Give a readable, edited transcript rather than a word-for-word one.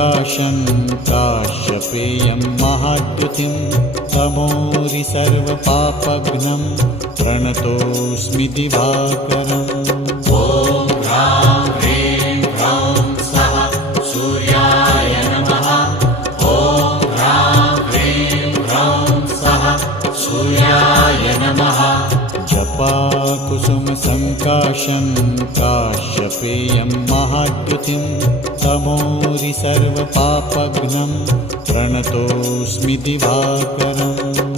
सङ्काशं काश्यपेयं महाद्युतिं तमोरि सर्वपापघ्नं प्रणतोऽस्मि दिवाकरम्। ॐ ह्रां ह्रीं ह्रौं स्वः सूर्याय नमः। ॐ ह्रां ह्रीं ह्रौं स्वः सूर्याय नमः। जपाकुसुमसङ्काशं काश्यपेयं महाद्युतिं तमोरि सर्वपापघ्नं प्रणतोऽस्मि दिवाकरम्।